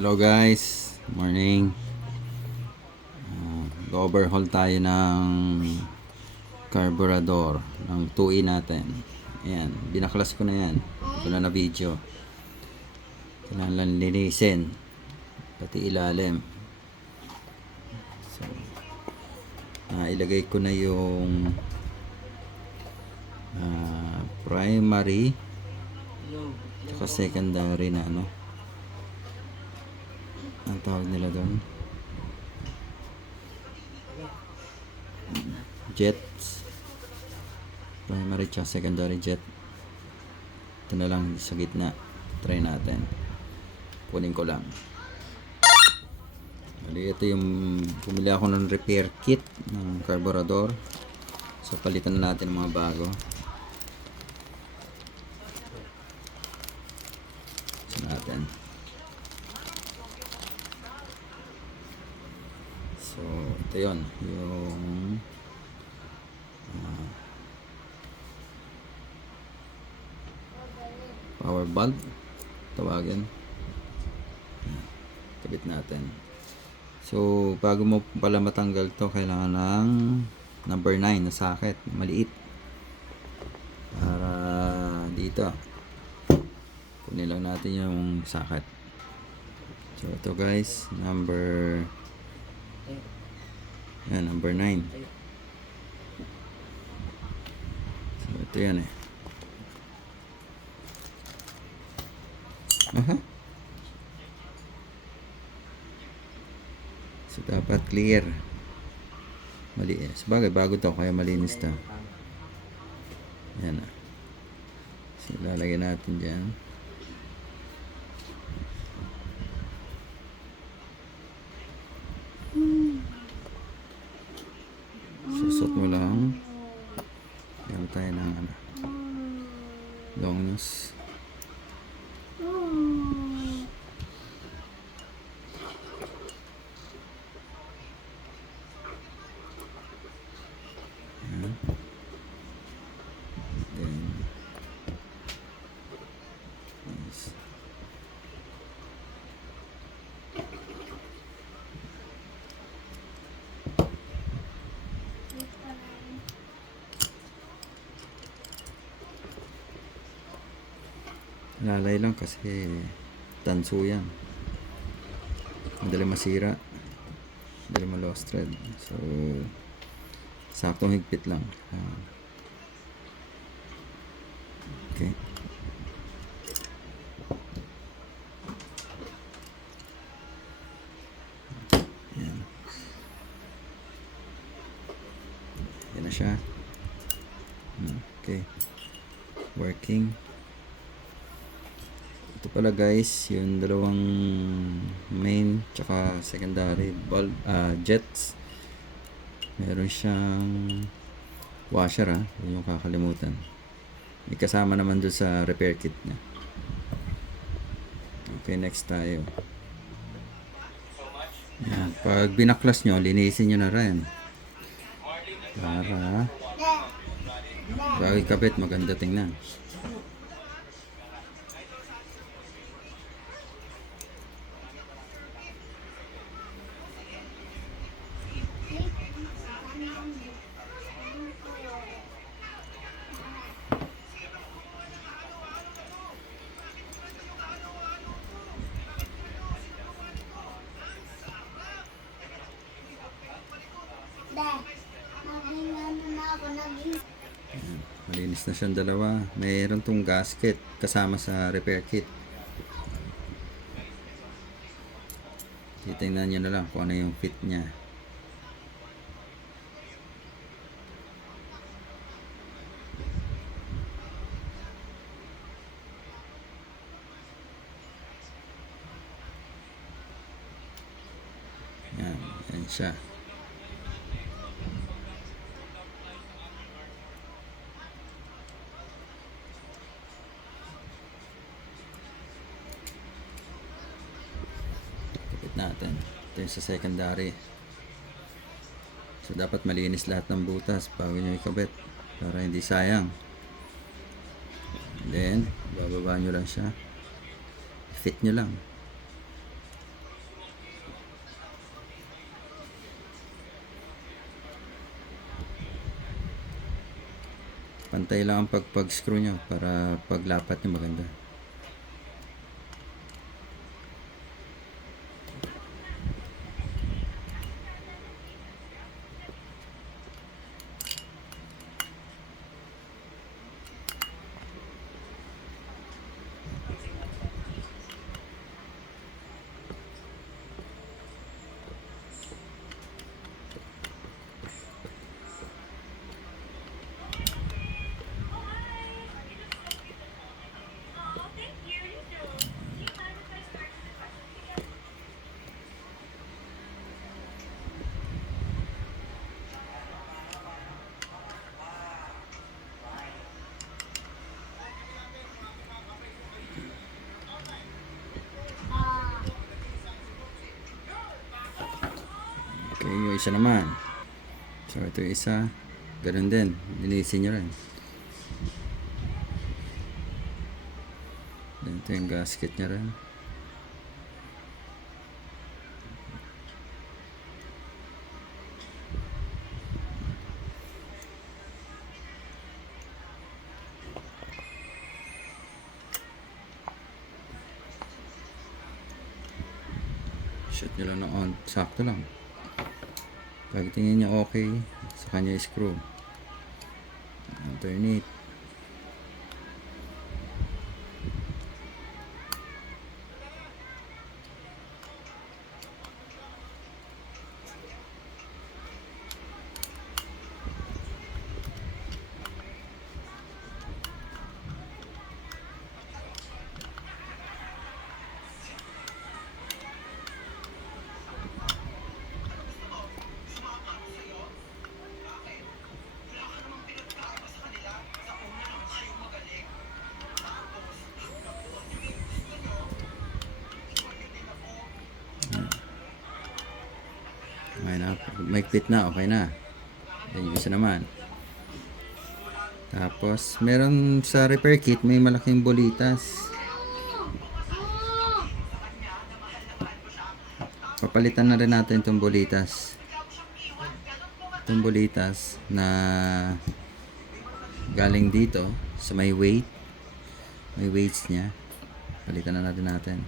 Hello guys, morning. Overhaul tayo ng carburetor ng 2E natin. Ayan, binaklas ko na yan. Ito na na video. Kailangan linisin, pati ilalim. So, ilagay ko na yung primary at secondary na ang tawag nila doon, jets, primary at secondary jet. Ito na lang sa gitna. Try natin, kunin ko lang. Bali, ito yung bumili ako ng repair kit ng carburetor, so palitan na natin mga bago. So natin, so ito yun, yung power bulb tawagin. Kabit natin. So bago mo pala matanggal to, kailangan ng number 9 na socket, maliit, para dito kunin lang natin yung socket. So ito guys, number 9. So ito yan eh. So dapat clear. Sabagay bago to, kaya malinis to. Yan na. So lalagyan natin dyan. Susot mo lang. Yan tayo ng long nose. Lalay lang kasi tanso yan, madali masira, madali ma-lost thread. So saktong higpit lang. Okay, yan. Yan na siya. Okay, working. Ito pala guys, yung dalawang main tsaka secondary bulb, jets, meron siyang washer yun yung kakalimutan. May kasama naman doon sa repair kit niya. Okay, next tayo. Yan. Pag binaklas nyo, linisin nyo na rin para bago ikabit maganda tingnan. Malinis na siyang dalawa. Mayroon tong gasket kasama sa repair kit. Titingnan nyo na lang kung ano yung fit nya. Yan siya. Natin ito yung sa secondary. So dapat malinis lahat ng butas bago nyo ikabit para hindi sayang. Then bababa nyo lang siya, fit nyo lang. Pantay lang ang pag-screw nyo para paglapat nyo maganda. Okay, yung isa naman. So, ito yung isa. Ganun din. Linisin nyo rin. Then, ito yung gasket nya rin. Shut nyo lang na on. Sakto lang. Pag tingin niya okay, sa kanya screw. Turn it. Okay na. May fit na, okay na. Then yung isa naman. Tapos, meron sa repair kit, may malaking bolitas. Papalitan na rin natin itong bolitas. Itong bolitas na galing dito sa may weight. May weights niya. Palitan na natin.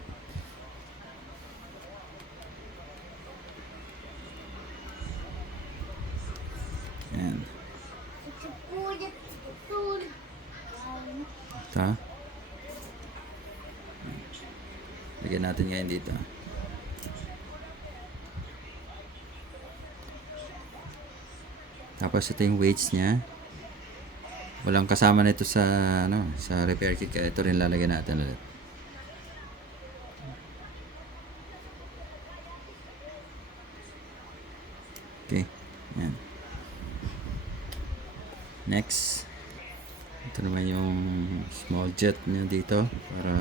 Ayan. Ito. Lagyan natin ngayon dito. Tapos ito yung weights niya. Walang kasama nito sa sa repair kit, kaya ito rin lalagyan natin ulit. Okay. Ayan. Next, ito naman yung small jet niya dito para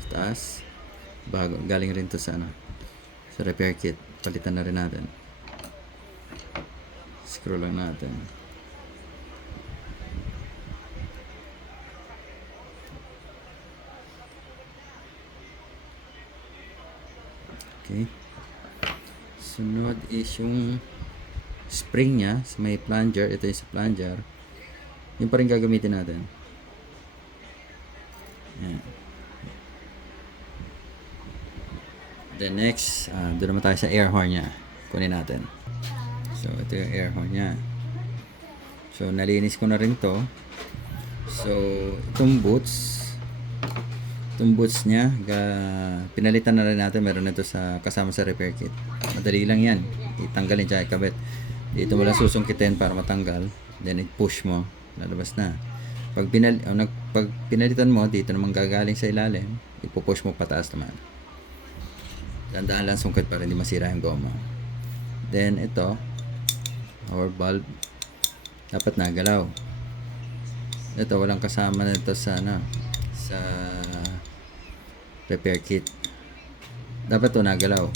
sa taas. Galing rin to sa sa repair kit. Palitan na rin natin. Screw lang natin. Okay. Sunod is yung spring niya sa may plunger. Ito yung sa plunger. Yung pa rin gagamitin natin. Ayan. Then next, doon naman tayo sa air horn niya. Kunin natin. So, ito yung air horn niya. So, nalinis ko na rin to. So, itong boots niya, pinalitan na rin natin. Meron na ito kasama sa repair kit. Madali lang yan. Itanggalin siya, ikabit. Dito mo lang susungkitin para matanggal. Then, i-push mo. Lalabas na. Pag pinalitan mo, dito naman gagaling sa ilalim. Ipupush mo pataas naman. Dandahan lang sungkit para hindi masira yung goma. Then, ito. Our bulb. Dapat nagalaw. Ito, walang kasama na ito sa sa repair kit. Dapat ito nagalaw.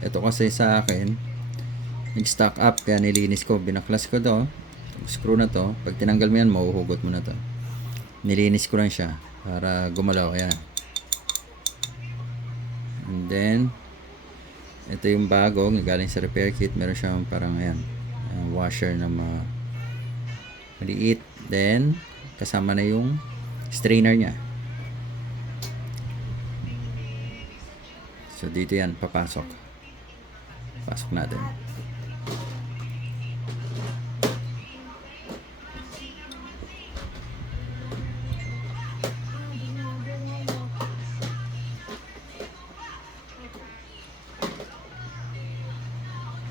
Ito kasi sa akin, nag-stock up, kaya nilinis ko. Binaklas ko to. Screw na to. Pag tinanggal mo yan, mahuhugot mo na to. Nilinis ko lang siya para gumalaw. Ayan. And then, ito yung bago, galing sa repair kit. Meron siyang parang ayan, washer na maliit. Then, kasama na yung strainer niya. So, dito yan, papasok. Pasok natin.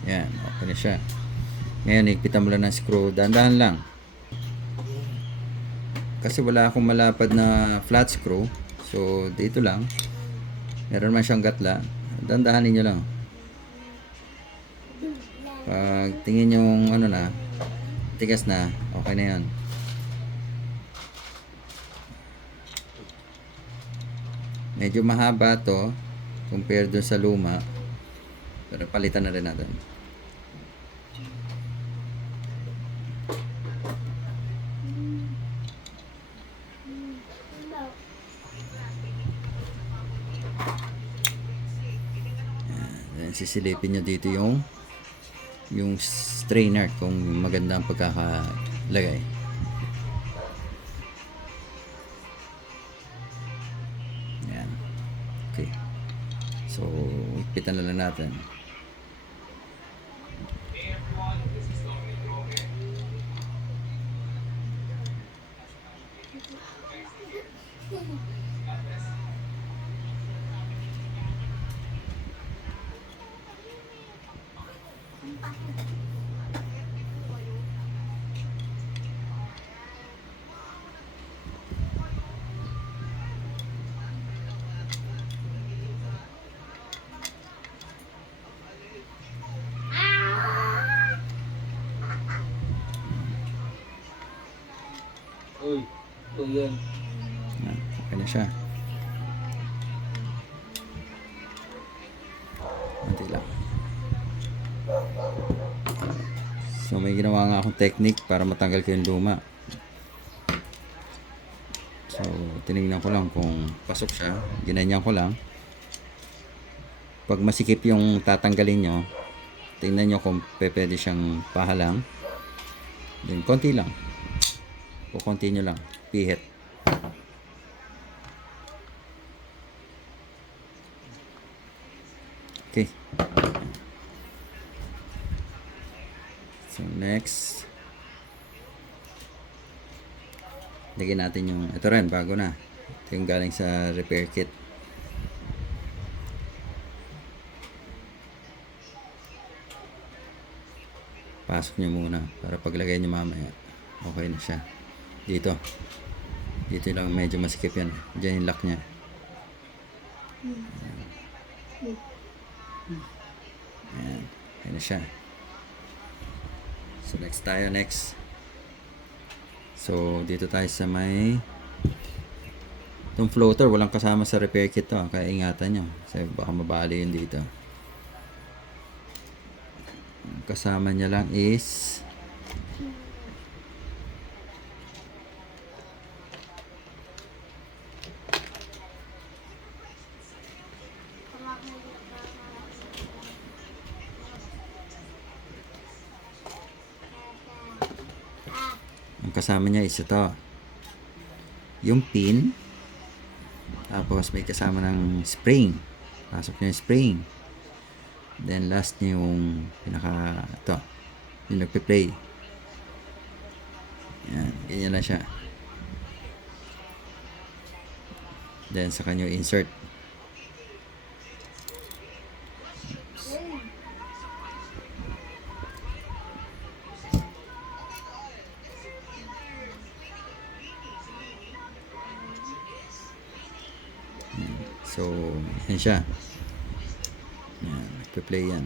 Yan, okay na siya. Ngayon, higpitan mo lang ng screw. Dahan-dahan lang. Kasi wala akong malapad na flat screw. So, dito lang. Meron man siyang gatla. Dahan-dahanin nyo lang. Pag tingin yung ano na, tigas na, okay na yan. Medyo mahaba to compared dun sa luma. Pero palitan na rin natin. Yan, sisilipin nyo dito yung strainer kung maganda ang pagkakalagay. Yan. Okay. So, ipitan na lang natin. Uy, ito yan. Yan, okay na siya. Kunti lang. So may ginawa nga akong technique para matanggal ko yung luma. So tinignan ko lang kung pasok siya. Ginanyan ko lang. Pag masikip yung tatanggalin nyo, tingnan nyo kung pwede siyang pahalang. Then konti lang. Kukunti nyo lang. Pihit. Okay. So next, lagyan natin yung, ito rin, bago na. Ito yung galing sa repair kit. Pasok nyo muna para paglagay nyo mamaya, okay na siya. Dito lang medyo masikip yan. Diyan yung lock nya. Ayan, okay na siya. So next tayo, next. So dito tayo sa may itong floater, walang kasama sa repair kit to, kaya ingatan nyo kasi baka mabali yun dito. Ang kasama nya lang is ito, yung pin, tapos may kasama ng spring, pasok niya yung spring, then last niya yung pinaka ito, yung nagpe-play. Yan, ganyan na siya. Then sa kanya insert. So, yan siya. Yan, nagpe-play yan.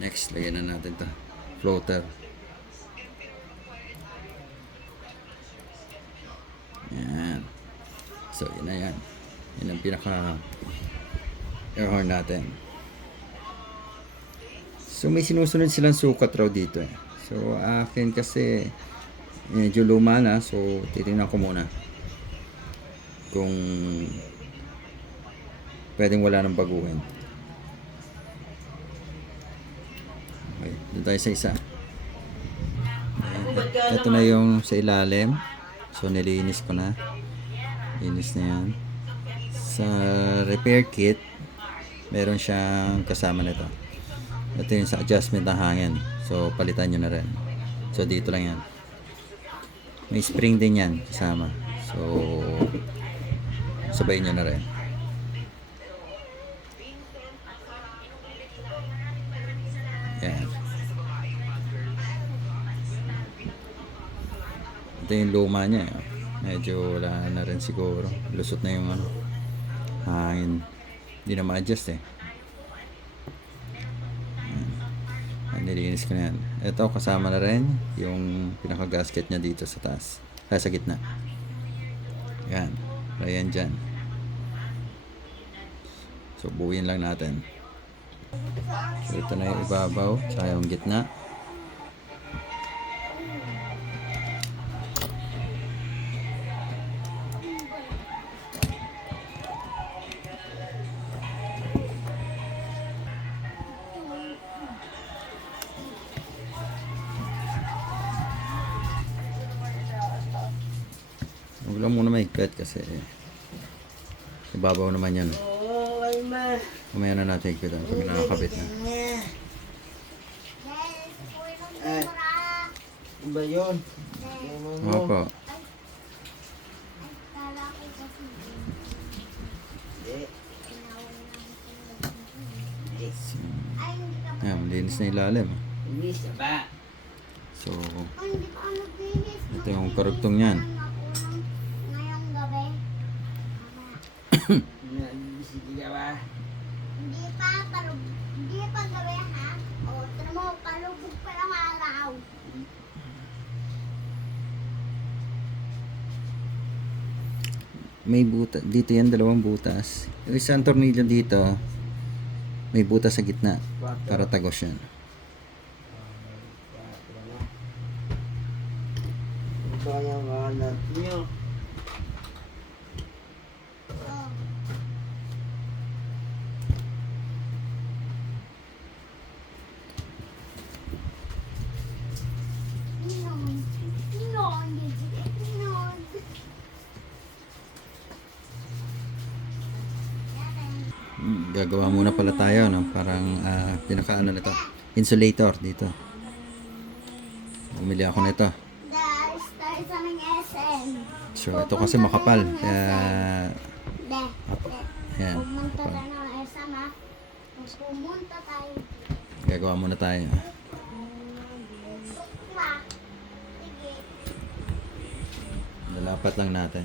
Next, lagyan na natin to floater. Yan. So, yun na yan. Yun ang pinaka air horn natin. So, may sinusunod silang sukat raw dito eh. So, akin kasi medyo luma na. So, titingnan ko muna kung pwedeng wala nang baguhin. Okay, doon tayo sa isa. Ito na yung sa ilalim. So, nilinis ko na. Linis na yan. Sa repair kit, meron siyang kasama nito. Ito yung sa adjustment ng hangin. So, palitan nyo na rin. So, dito lang yan. May spring din yan kasama. So, sabayin nyo na rin. Yan. Ito yung luma niya. Medyo wala na rin siguro. Lusot na yung ano, hangin. Hindi na ma-adjust eh. Nilinis ko na yan. Ito kasama na rin yung pinaka-gasket niya dito sa taas. Sa gitna. Yan. Ayan dyan. So, buuin lang natin. So, ito na yung ibabaw. Tsaka yung gitna. Huwag lang muna mahigpit kasi ibabaw naman yan. Oh, ay ma. Mamaya na natin higpitan pag nakakabit na. Ay. Iba yun. Opo. Ayan, malinis na ilalim. Inis na ba? So, ito yung karugtong yan. Ngayong gabi. Sige ka ba? Hindi pa gabi ha. O, tara mo, palubog pa lang araw. May butas. Dito yan, dalawang butas. Yung isang tornilyo dito, may butas sa gitna. Para tagos yan. Ito yung alat niyo. Oh. Inon. Gagawa muna pala tayo, no? Parang pinakaano na to. Insulator dito. Bumili ako nito. Dahil tayo sa ng SM. So, ito kasi makapal. Kaya, yan. Pumunta tayo ng SM ha. Pumunta tayo. Gagawa muna tayo. Sukla. Sige. Lalapat lang natin.